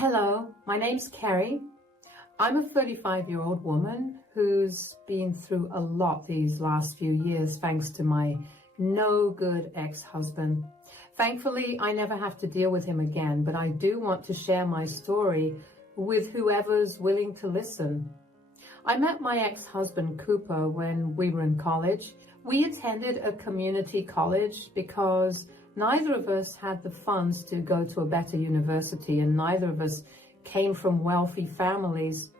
Hello, my name's Kerry. I'm a 35-year-old woman who's been through a lot these last few years thanks to my no good ex-husband. Thankfully, I never have to deal with him again, but I do want to share my story with whoever's willing to listen. I met my ex-husband Cooper when we were in college. We attended a community college because neither of us had the funds to go to a better university, and neither of us came from wealthy families.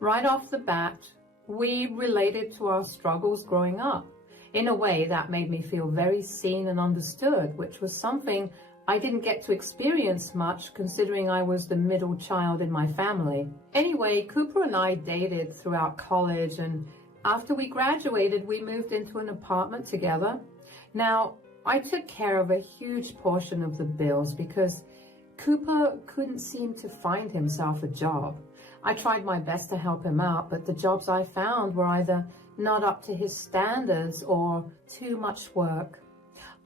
Right off the bat, we related to our struggles growing up in a way that made me feel very seen and understood, which was something I didn't get to experience much considering I was the middle child in my family. Anyway, Cooper and I dated throughout college, and after we graduated, we moved into an apartment together. Now, I took care of a huge portion of the bills because Cooper couldn't seem to find himself a job. I tried my best to help him out, but the jobs I found were either not up to his standards or too much work.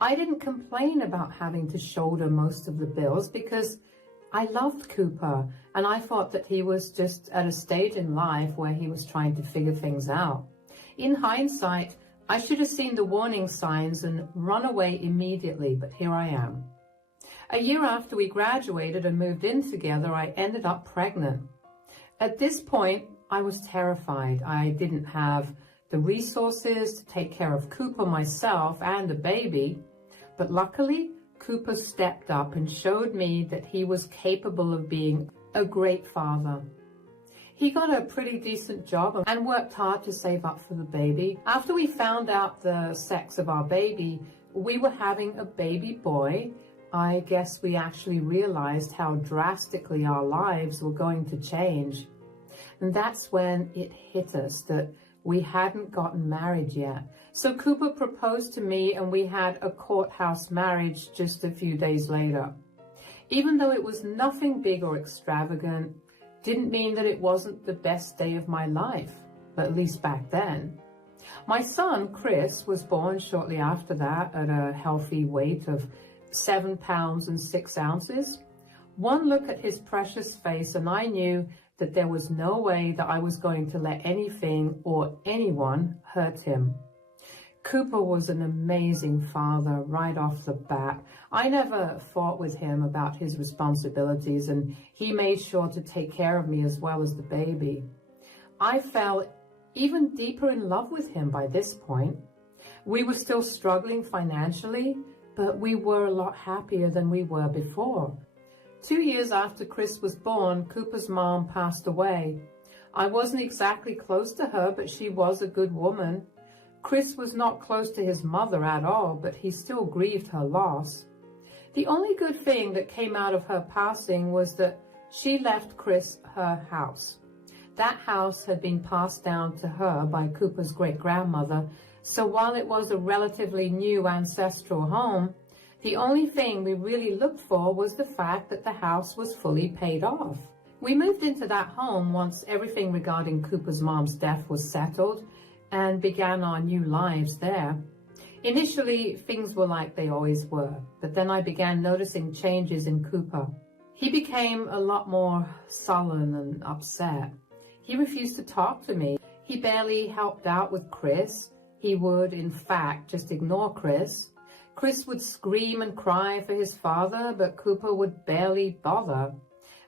I didn't complain about having to shoulder most of the bills because I loved Cooper, and I thought that he was just at a stage in life where he was trying to figure things out. In hindsight, I should have seen the warning signs and run away immediately, but here I am. A year after we graduated and moved in together, I ended up pregnant. At this point, I was terrified. I didn't have the resources to take care of Cooper myself and the baby, but luckily, Cooper stepped up and showed me that he was capable of being a great father. He got a pretty decent job and worked hard to save up for the baby. After we found out the sex of our baby, we were having a baby boy. I guess we actually realized how drastically our lives were going to change. And that's when it hit us that we hadn't gotten married yet. So Cooper proposed to me and we had a courthouse marriage just a few days later. Even though it was nothing big or extravagant, didn't mean that it wasn't the best day of my life, at least back then. My son, Chris, was born shortly after that at a healthy weight of 7 pounds and 6 ounces. One look at his precious face and I knew that there was no way that I was going to let anything or anyone hurt him. Cooper was an amazing father right off the bat. I never fought with him about his responsibilities, and he made sure to take care of me as well as the baby. I fell even deeper in love with him by this point. We were still struggling financially, but we were a lot happier than we were before. 2 years after Chris was born, Cooper's mom passed away. I wasn't exactly close to her, but she was a good woman. Chris was not close to his mother at all, but he still grieved her loss. The only good thing that came out of her passing was that she left Chris her house. That house had been passed down to her by Cooper's great-grandmother, so while it was a relatively new ancestral home, the only thing we really looked for was the fact that the house was fully paid off. We moved into that home once everything regarding Cooper's mom's death was settled, and began our new lives there. Initially, things were like they always were, but then I began noticing changes in Cooper. He became a lot more sullen and upset. He refused to talk to me. He barely helped out with Chris. He would, in fact, just ignore Chris. Chris would scream and cry for his father, but Cooper would barely bother.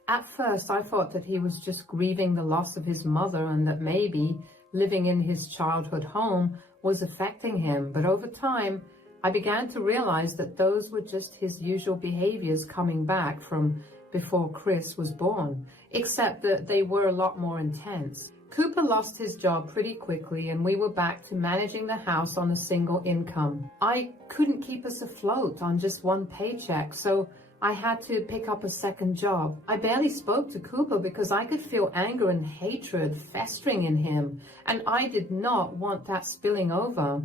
At first, I thought that he was just grieving the loss of his mother and that maybe living in his childhood home was affecting him, but over time, I began to realize that those were just his usual behaviors coming back from before Chris was born, except that they were a lot more intense. Cooper lost his job pretty quickly and we were back to managing the house on a single income. I couldn't keep us afloat on just one paycheck, so I had to pick up a second job. I barely spoke to Cooper because I could feel anger and hatred festering in him, and I did not want that spilling over.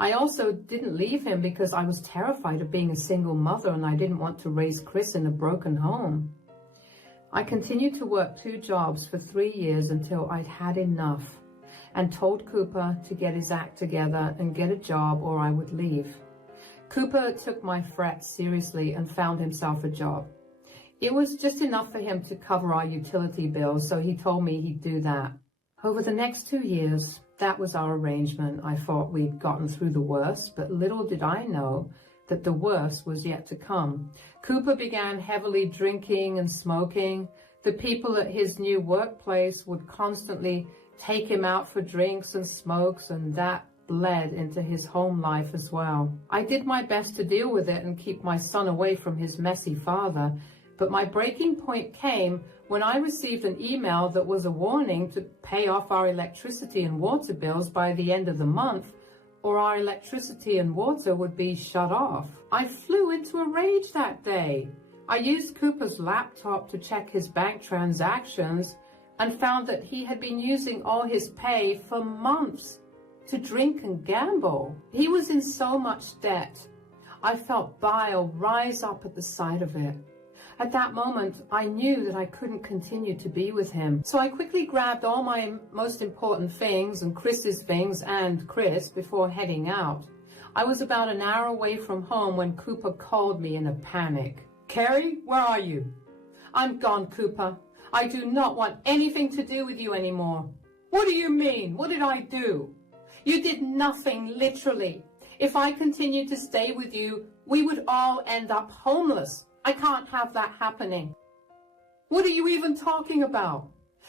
I also didn't leave him because I was terrified of being a single mother and I didn't want to raise Chris in a broken home. I continued to work 2 jobs for 3 years until I'd had enough and told Cooper to get his act together and get a job or I would leave. Cooper took my threats seriously and found himself a job. It was just enough for him to cover our utility bills, so he told me he'd do that. Over the next 2 years, that was our arrangement. I thought we'd gotten through the worst, but little did I know that the worst was yet to come. Cooper began heavily drinking and smoking. The people at his new workplace would constantly take him out for drinks and smokes, and that bled into his home life as well. I did my best to deal with it and keep my son away from his messy father, but my breaking point came when I received an email that was a warning to pay off our electricity and water bills by the end of the month, or our electricity and water would be shut off. I flew into a rage that day. I used Cooper's laptop to check his bank transactions and found that he had been using all his pay for months to drink and gamble. He was in so much debt. I felt bile rise up at the sight of it. At that moment, I knew that I couldn't continue to be with him. So I quickly grabbed all my most important things and Chris's things and Chris before heading out. I was about an hour away from home when Cooper called me in a panic. "Carrie, where are you?" "I'm gone, Cooper. I do not want anything to do with you anymore." "What do you mean? What did I do?" "You did nothing, literally. If I continued to stay with you, we would all end up homeless. I can't have that happening." "What are you even talking about?"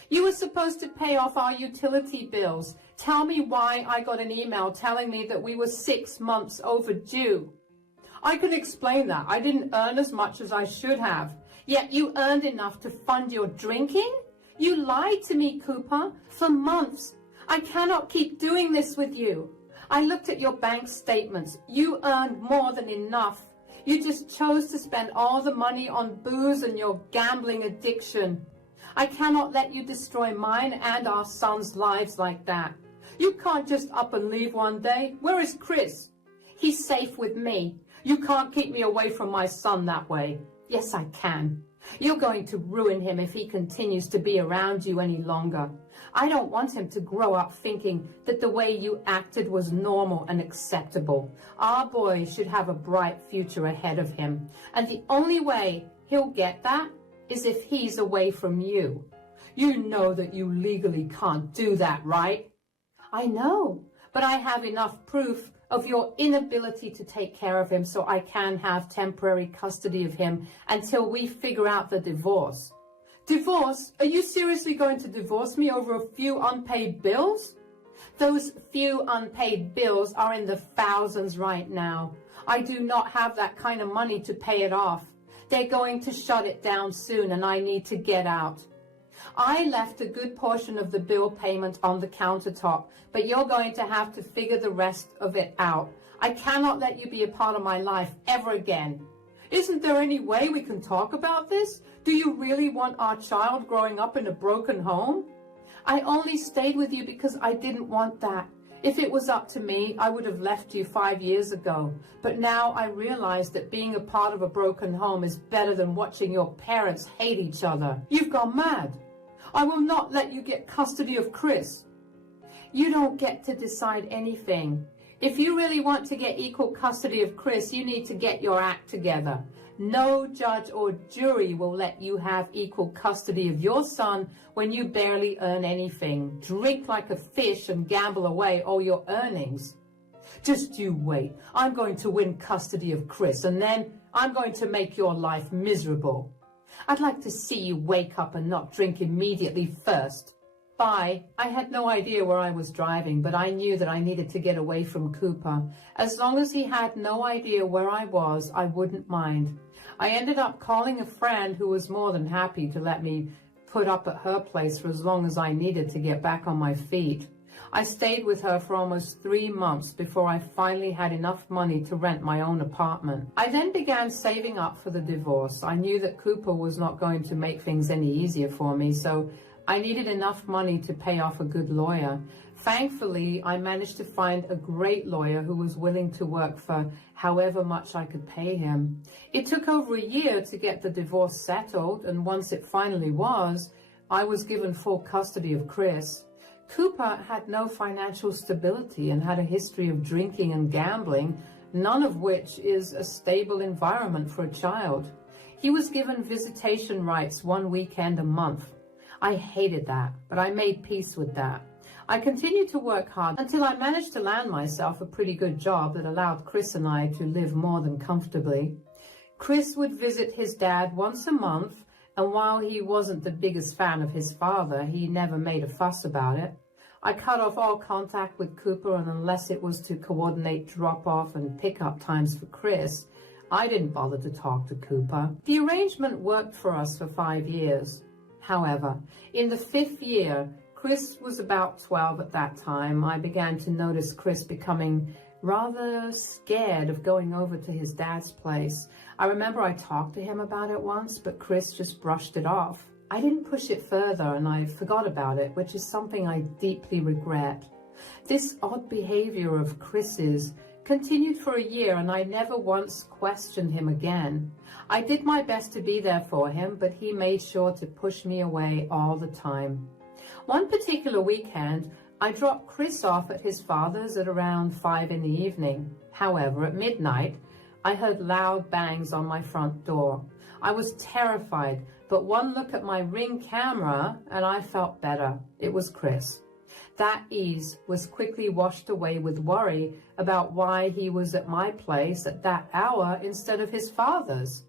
"You were supposed to pay off our utility bills. Tell me why I got an email telling me that we were 6 months overdue." "I can explain that. I didn't earn as much as I should have. Yet you earned enough to fund your drinking? You lied to me, Cooper, for months. I cannot keep doing this with you. I looked at your bank statements. You earned more than enough. You just chose to spend all the money on booze and your gambling addiction. I cannot let you destroy mine and our son's lives like that. You can't just up and leave one day. Where is Chris?" "He's safe with me." "You can't keep me away from my son that way." "Yes, I can. You're going to ruin him if he continues to be around you any longer. I don't want him to grow up thinking that the way you acted was normal and acceptable. Our boy should have a bright future ahead of him, and the only way he'll get that is if he's away from you. You know that you legally can't do that, right?" "I know, but I have enough proof of your inability to take care of him so I can have temporary custody of him until we figure out the divorce." "Divorce? Are you seriously going to divorce me over a few unpaid bills?" "Those few unpaid bills are in the thousands right now. I do not have that kind of money to pay it off. They're going to shut it down soon and I need to get out. I left a good portion of the bill payment on the countertop, but you're going to have to figure the rest of it out. I cannot let you be a part of my life ever again." "Isn't there any way we can talk about this? Do you really want our child growing up in a broken home?" "I only stayed with you because I didn't want that. If it was up to me, I would have left you 5 years ago. But now I realize that being a part of a broken home is better than watching your parents hate each other." "You've gone mad. I will not let you get custody of Chris." "You don't get to decide anything. If you really want to get equal custody of Chris, you need to get your act together. No judge or jury will let you have equal custody of your son when you barely earn anything. Drink like a fish and gamble away all your earnings." "Just you wait. I'm going to win custody of Chris, and then I'm going to make your life miserable." "I'd like to see you wake up and not drink immediately first." Bye. I had no idea where I was driving, but I knew that I needed to get away from Cooper. As long as he had no idea where I was, I wouldn't mind. I ended up calling a friend who was more than happy to let me put up at her place for as long as I needed to get back on my feet. I stayed with her for almost 3 months before I finally had enough money to rent my own apartment. I then began saving up for the divorce. I knew that Cooper was not going to make things any easier for me, so I needed enough money to pay off a good lawyer. Thankfully, I managed to find a great lawyer who was willing to work for however much I could pay him. It took over a year to get the divorce settled, and once it finally was, I was given full custody of Chris. Cooper had no financial stability and had a history of drinking and gambling, none of which is a stable environment for a child. He was given visitation rights 1 weekend a month. I hated that, but I made peace with that. I continued to work hard until I managed to land myself a pretty good job that allowed Chris and I to live more than comfortably. Chris would visit his dad once a month, and while he wasn't the biggest fan of his father, he never made a fuss about it. I cut off all contact with Cooper, and unless it was to coordinate drop-off and pick-up times for Chris, I didn't bother to talk to Cooper. The arrangement worked for us for 5 years. However, in the 5th year, Chris was about 12 at that time. I began to notice Chris becoming rather scared of going over to his dad's place. I remember I talked to him about it once, but Chris just brushed it off. I didn't push it further, and I forgot about it, which is something I deeply regret. This odd behavior of Chris's continued for a year, and I never once questioned him again. I did my best to be there for him, but he made sure to push me away all the time. One particular weekend, I dropped Chris off at his father's at around 5 in the evening. However, at midnight, I heard loud bangs on my front door. I was terrified, but one look at my Ring camera and I felt better. It was Chris. That ease was quickly washed away with worry about why he was at my place at that hour instead of his father's.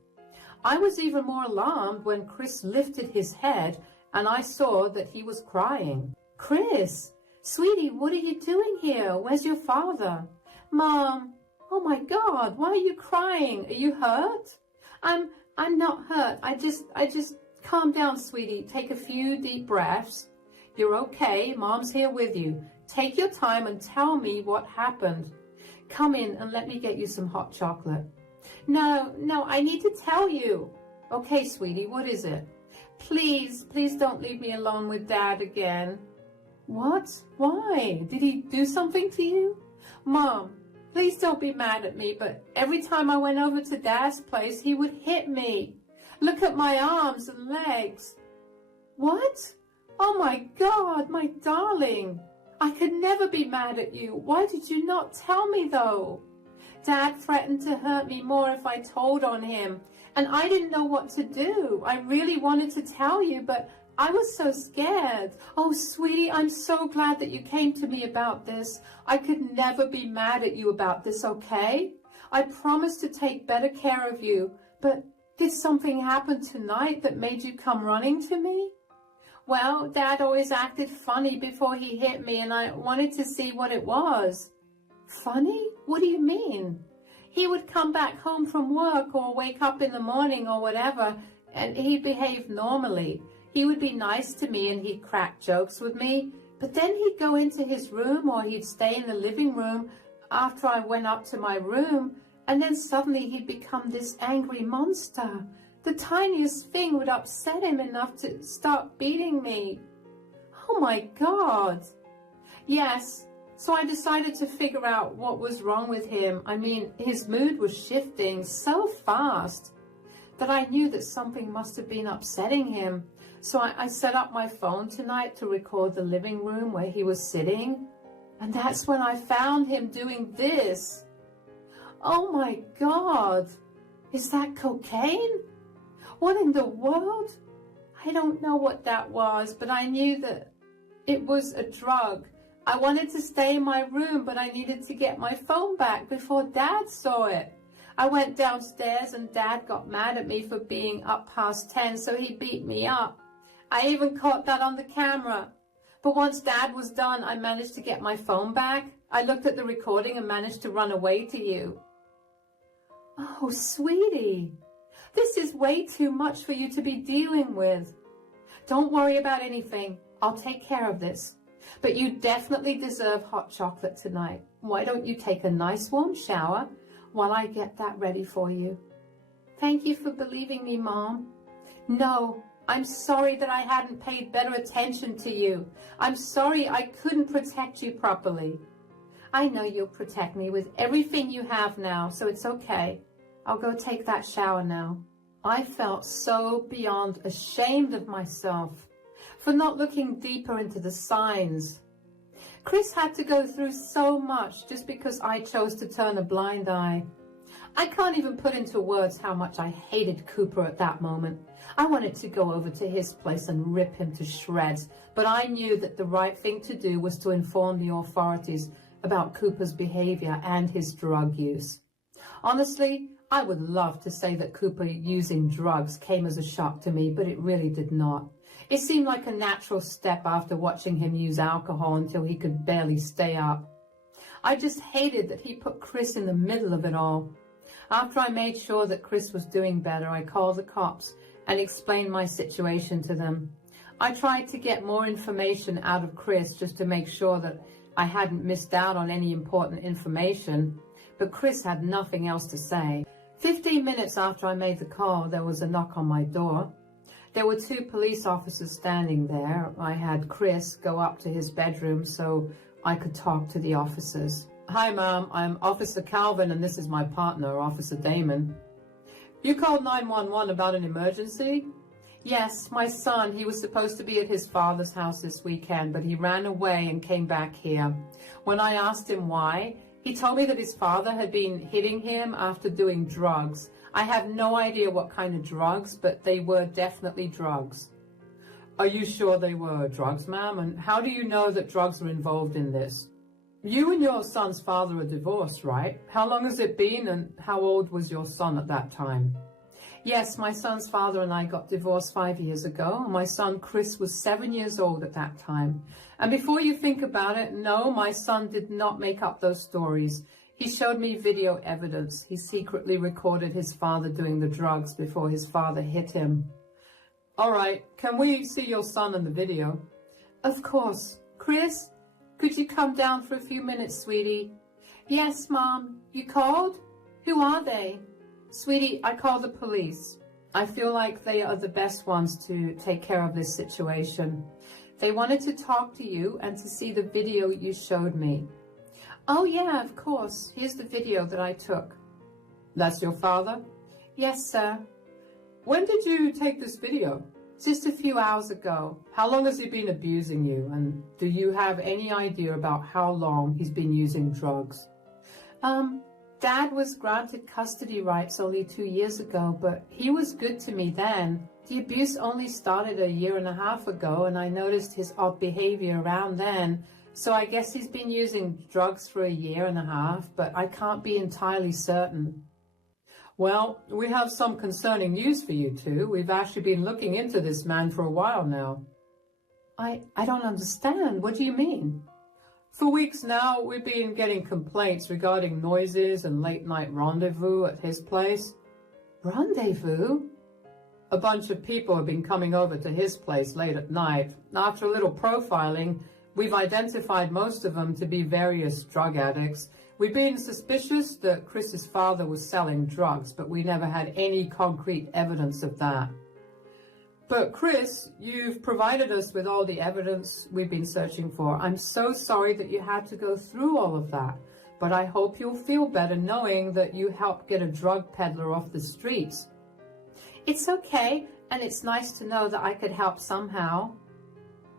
I was even more alarmed when Chris lifted his head and I saw that he was crying. "Chris, sweetie, what are you doing here? Where's your father?" "Mom, oh my God, why are you crying? Are you hurt?" I'm not hurt. I just calm down, sweetie. Take a few deep breaths. You're okay. Mom's here with you. Take your time and tell me what happened. Come in and let me get you some hot chocolate. No, I need to tell you. Okay, sweetie, what is it? Please don't leave me alone with Dad again. What? Why? Did he do something to you? Mom, please don't be mad at me, but every time I went over to Dad's place, he would hit me. Look at my arms and legs. What? Oh my God, my darling. I could never be mad at you. Why did you not tell me though? Dad threatened to hurt me more if I told on him, and I didn't know what to do. I really wanted to tell you, but I was so scared. Oh, sweetie, I'm so glad that you came to me about this. I could never be mad at you about this, okay? I promise to take better care of you, but did something happen tonight that made you come running to me? Well, Dad always acted funny before he hit me, and I wanted to see what it was. Funny? What do you mean? He would come back home from work or wake up in the morning or whatever, and he'd behave normally. He would be nice to me and he'd crack jokes with me, but then he'd go into his room or he'd stay in the living room after I went up to my room, and then suddenly he'd become this angry monster. The tiniest thing would upset him enough to start beating me. Oh my God. Yes, so I decided to figure out what was wrong with him. I mean, his mood was shifting so fast that I knew that something must have been upsetting him. So I set up my phone tonight to record the living room where he was sitting. And that's when I found him doing this. Oh my God. Is that cocaine? What in the world? I don't know what that was, but I knew that it was a drug. I wanted to stay in my room, but I needed to get my phone back before Dad saw it. I went downstairs and Dad got mad at me for being up past 10, so he beat me up. I even caught that on the camera. But once Dad was done, I managed to get my phone back. I looked at the recording and managed to run away to you. Oh, sweetie, this is way too much for you to be dealing with. Don't worry about anything. I'll take care of this. But you definitely deserve hot chocolate tonight. Why don't you take a nice warm shower while I get that ready for you? Thank you for believing me, Mom. No, I'm sorry that I hadn't paid better attention to you. I'm sorry I couldn't protect you properly. I know you'll protect me with everything you have now, so it's okay. I'll go take that shower now. I felt so beyond ashamed of myself for not looking deeper into the signs. Chris had to go through so much just because I chose to turn a blind eye. I can't even put into words how much I hated Cooper at that moment. I wanted to go over to his place and rip him to shreds, but I knew that the right thing to do was to inform the authorities about Cooper's behavior and his drug use. Honestly, I would love to say that Cooper using drugs came as a shock to me, but it really did not. It seemed like a natural step after watching him use alcohol until he could barely stay up. I just hated that he put Chris in the middle of it all. After I made sure that Chris was doing better, I called the cops and explained my situation to them. I tried to get more information out of Chris just to make sure that I hadn't missed out on any important information, but Chris had nothing else to say. 15 minutes after I made the call, there was a knock on my door. There were 2 police officers standing there. I had Chris go up to his bedroom so I could talk to the officers. "Hi, ma'am. I'm Officer Calvin, and this is my partner, Officer Damon." "You called 911 about an emergency?" "Yes, my son. He was supposed to be at his father's house this weekend, but he ran away and came back here. When I asked him why, he told me that his father had been hitting him after doing drugs. I have no idea what kind of drugs, but they were definitely drugs." "Are you sure they were drugs, ma'am? And how do you know that drugs were involved in this?" "You and your son's father are divorced, right? How long has it been, and how old was your son at that time?" "Yes, my son's father and I got divorced 5 years ago. My son Chris was 7 years old at that time. And before you think about it, no, my son did not make up those stories. He showed me video evidence. He secretly recorded his father doing the drugs before his father hit him." "All right, can we see your son in the video?" "Of course. Chris, could you come down for a few minutes, sweetie?" "Yes, Mom. You called? Who are they?" "Sweetie, I called the police. I feel like they are the best ones to take care of this situation. They wanted to talk to you and to see the video you showed me." "Oh, yeah, of course. Here's the video that I took." "That's your father?" "Yes, sir." "When did you take this video?" "Just a few hours ago." "How long has he been abusing you? And do you have any idea about how long he's been using drugs?" Dad was granted custody rights only 2 years ago, but he was good to me then. The abuse only started a year and a half ago, and I noticed his odd behavior around then. So I guess he's been using drugs for a year and a half, but I can't be entirely certain." "Well, we have some concerning news for you two. We've actually been looking into this man for a while now." I don't understand. What do you mean?" "For weeks now, we've been getting complaints regarding noises and late-night rendezvous at his place." "Rendezvous?" "A bunch of people have been coming over to his place late at night. After a little profiling, we've identified most of them to be various drug addicts. We've been suspicious that Chris's father was selling drugs, but we never had any concrete evidence of that." "But Chris, you've provided us with all the evidence we've been searching for. I'm so sorry that you had to go through all of that, but I hope you'll feel better knowing that you helped get a drug peddler off the streets." "It's okay, and it's nice to know that I could help somehow."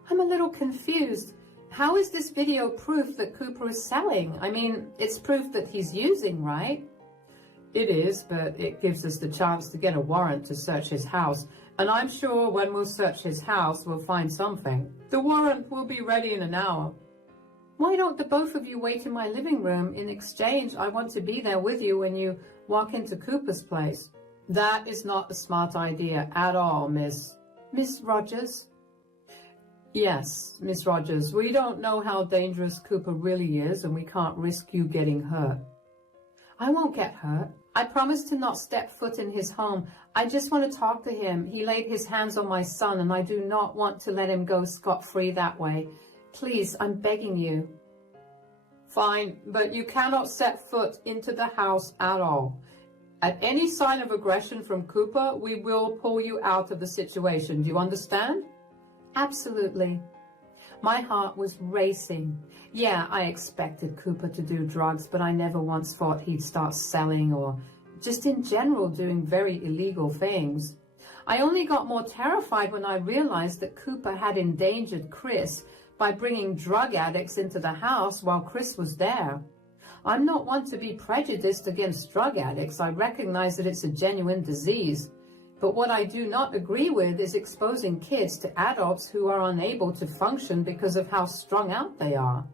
"I'm a little confused. How is this video proof that Cooper is selling? I mean, it's proof that he's using, right?" "It is, but it gives us the chance to get a warrant to search his house. And I'm sure when we'll search his house, we'll find something. The warrant will be ready in an hour." "Why don't the both of you wait in my living room? In exchange, I want to be there with you when you walk into Cooper's place." "That is not a smart idea at all, Miss Rogers." "Yes, Miss Rogers, we don't know how dangerous Cooper really is, and we can't risk you getting hurt." "I won't get hurt. I promise to not step foot in his home. I just want to talk to him. He laid his hands on my son, and I do not want to let him go scot-free that way. Please, I'm begging you." "Fine, but you cannot set foot into the house at all. At any sign of aggression from Cooper, we will pull you out of the situation. Do you understand?" "Absolutely." My heart was racing. Yeah, I expected Cooper to do drugs, but I never once thought he'd start selling or just in general doing very illegal things. I only got more terrified when I realized that Cooper had endangered Chris by bringing drug addicts into the house while Chris was there. I'm not one to be prejudiced against drug addicts. I recognize that it's a genuine disease. But what I do not agree with is exposing kids to adults who are unable to function because of how strung out they are.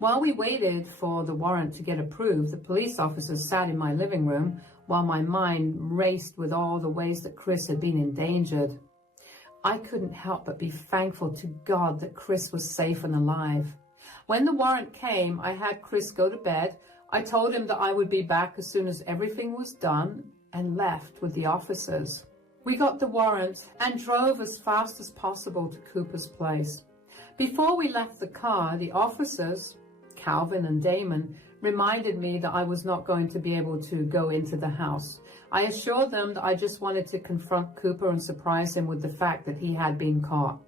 While we waited for the warrant to get approved, the police officers sat in my living room while my mind raced with all the ways that Chris had been endangered. I couldn't help but be thankful to God that Chris was safe and alive. When the warrant came, I had Chris go to bed. I told him that I would be back as soon as everything was done and left with the officers. We got the warrant and drove as fast as possible to Cooper's place. Before we left the car, the officers, Calvin and Damon, reminded me that I was not going to be able to go into the house. I assured them that I just wanted to confront Cooper and surprise him with the fact that he had been caught.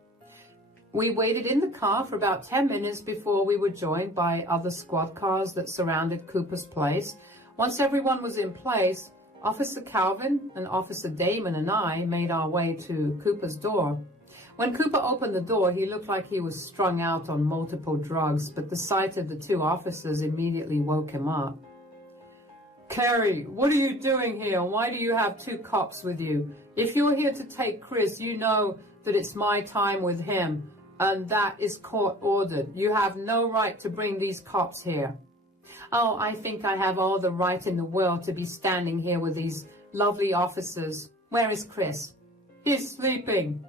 We waited in the car for about 10 minutes before we were joined by other squad cars that surrounded Cooper's place. Once everyone was in place, Officer Calvin and Officer Damon and I made our way to Cooper's door. When Cooper opened the door, he looked like he was strung out on multiple drugs, but the sight of the two officers immediately woke him up. "Carrie, what are you doing here? Why do you have two cops with you? If you're here to take Chris, you know that it's my time with him, and that is court-ordered. You have no right to bring these cops here." "Oh, I think I have all the right in the world to be standing here with these lovely officers. Where is Chris?" "He's sleeping."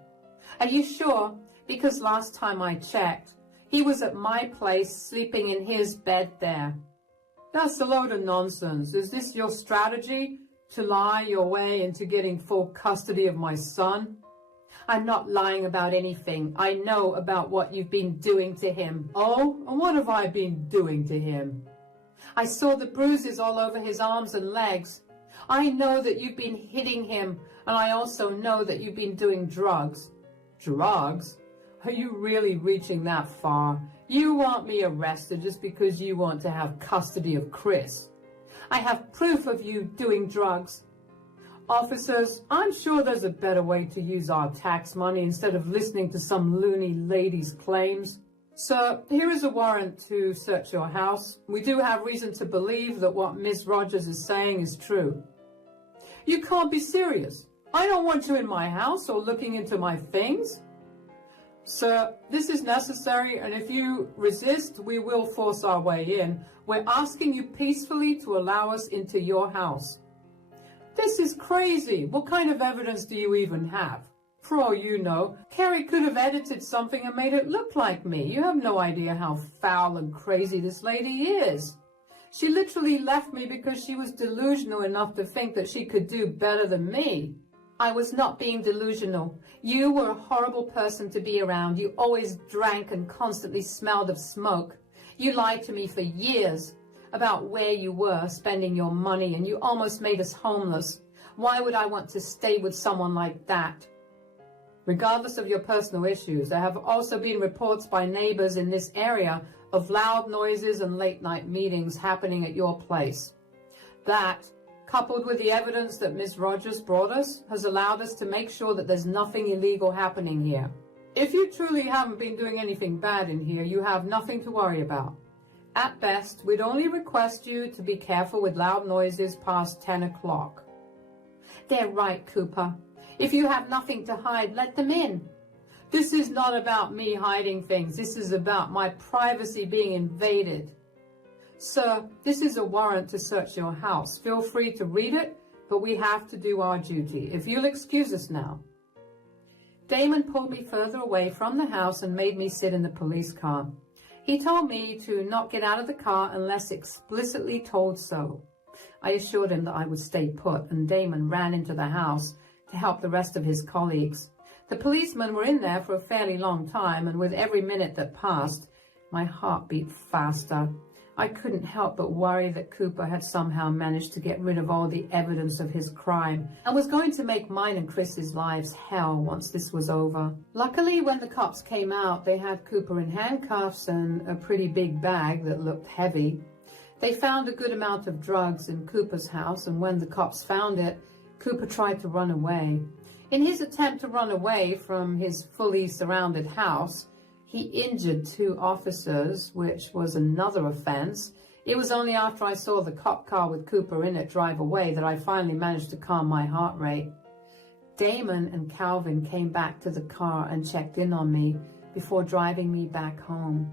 "Are you sure? Because last time I checked, he was at my place sleeping in his bed there." "That's a load of nonsense. Is this your strategy, to lie your way into getting full custody of my son?" "I'm not lying about anything. I know about what you've been doing to him." "Oh, and what have I been doing to him?" "I saw the bruises all over his arms and legs. I know that you've been hitting him, and I also know that you've been doing drugs." "Drugs? Are you really reaching that far? You want me arrested just because you want to have custody of Chris?" "I have proof of you doing drugs." "Officers, I'm sure there's a better way to use our tax money instead of listening to some loony lady's claims. Sir, here is a warrant to search your house. We do have reason to believe that what Miss Rogers is saying is true." "You can't be serious. I don't want you in my house or looking into my things." "Sir, this is necessary, and if you resist, we will force our way in. We're asking you peacefully to allow us into your house." "This is crazy. What kind of evidence do you even have? For all you know, Carrie could have edited something and made it look like me. You have no idea how foul and crazy this lady is. She literally left me because she was delusional enough to think that she could do better than me." "I was not being delusional. You were a horrible person to be around. You always drank and constantly smelled of smoke. You lied to me for years about where you were spending your money, and you almost made us homeless. Why would I want to stay with someone like that?" "Regardless of your personal issues, there have also been reports by neighbors in this area of loud noises and late-night meetings happening at your place. That, coupled with the evidence that Ms. Rogers brought us, has allowed us to make sure that there's nothing illegal happening here. If you truly haven't been doing anything bad in here, you have nothing to worry about. At best, we'd only request you to be careful with loud noises past 10 o'clock. "They're right, Cooper. If you have nothing to hide, let them in." "This is not about me hiding things. This is about my privacy being invaded." "Sir, this is a warrant to search your house. Feel free to read it, but we have to do our duty. If you'll excuse us now." Damon pulled me further away from the house and made me sit in the police car. He told me to not get out of the car unless explicitly told so. I assured him that I would stay put, and Damon ran into the house to help the rest of his colleagues. The policemen were in there for a fairly long time, and with every minute that passed, my heart beat faster. I couldn't help but worry that Cooper had somehow managed to get rid of all the evidence of his crime and was going to make mine and Chris's lives hell once this was over. Luckily, when the cops came out, they had Cooper in handcuffs and a pretty big bag that looked heavy. They found a good amount of drugs in Cooper's house, and when the cops found it, Cooper tried to run away. In his attempt to run away from his fully surrounded house, he injured two officers, which was another offense. It was only after I saw the cop car with Cooper in it drive away that I finally managed to calm my heart rate. Damon and Calvin came back to the car and checked in on me before driving me back home.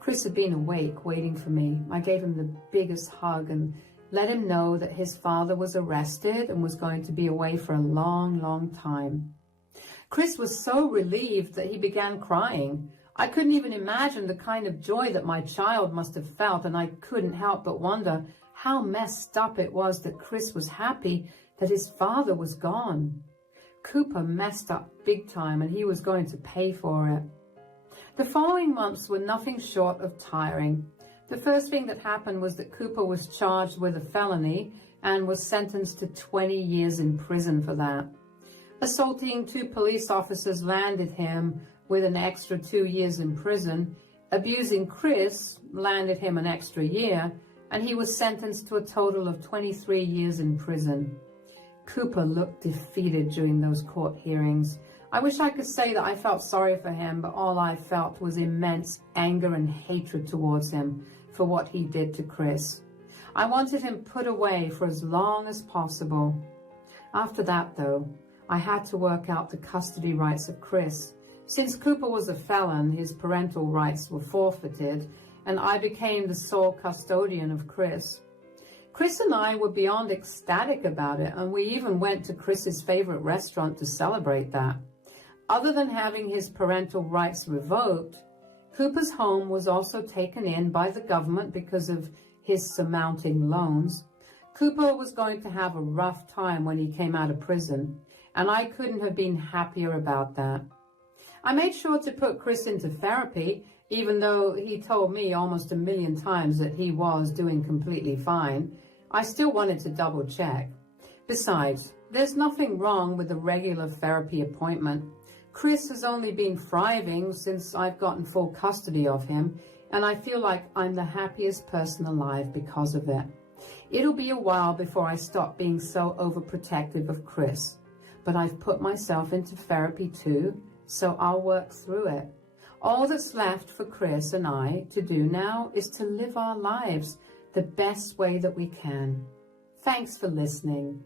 Chris had been awake, waiting for me. I gave him the biggest hug and let him know that his father was arrested and was going to be away for a long, long time. Chris was so relieved that he began crying. I couldn't even imagine the kind of joy that my child must have felt, and I couldn't help but wonder how messed up it was that Chris was happy that his father was gone. Cooper messed up big time, and he was going to pay for it. The following months were nothing short of tiring. The first thing that happened was that Cooper was charged with a felony and was sentenced to 20 years in prison for that. Assaulting 2 police officers landed him with an extra 2 years in prison. Abusing Chris landed him an extra year, and he was sentenced to a total of 23 years in prison. Cooper looked defeated during those court hearings. I wish I could say that I felt sorry for him, but all I felt was immense anger and hatred towards him for what he did to Chris. I wanted him put away for as long as possible. After that, though, I had to work out the custody rights of Chris. Since Cooper was a felon, his parental rights were forfeited, and I became the sole custodian of Chris. Chris and I were beyond ecstatic about it, and we even went to Chris's favorite restaurant to celebrate that. Other than having his parental rights revoked, Cooper's home was also taken in by the government because of his surmounting loans. Cooper was going to have a rough time when he came out of prison, and I couldn't have been happier about that. I made sure to put Chris into therapy, even though he told me almost 1,000,000 times that he was doing completely fine. I still wanted to double check. Besides, there's nothing wrong with a regular therapy appointment. Chris has only been thriving since I've gotten full custody of him, and I feel like I'm the happiest person alive because of it. It'll be a while before I stop being so overprotective of Chris, but I've put myself into therapy too, so I'll work through it. All that's left for Chris and I to do now is to live our lives the best way that we can. Thanks for listening.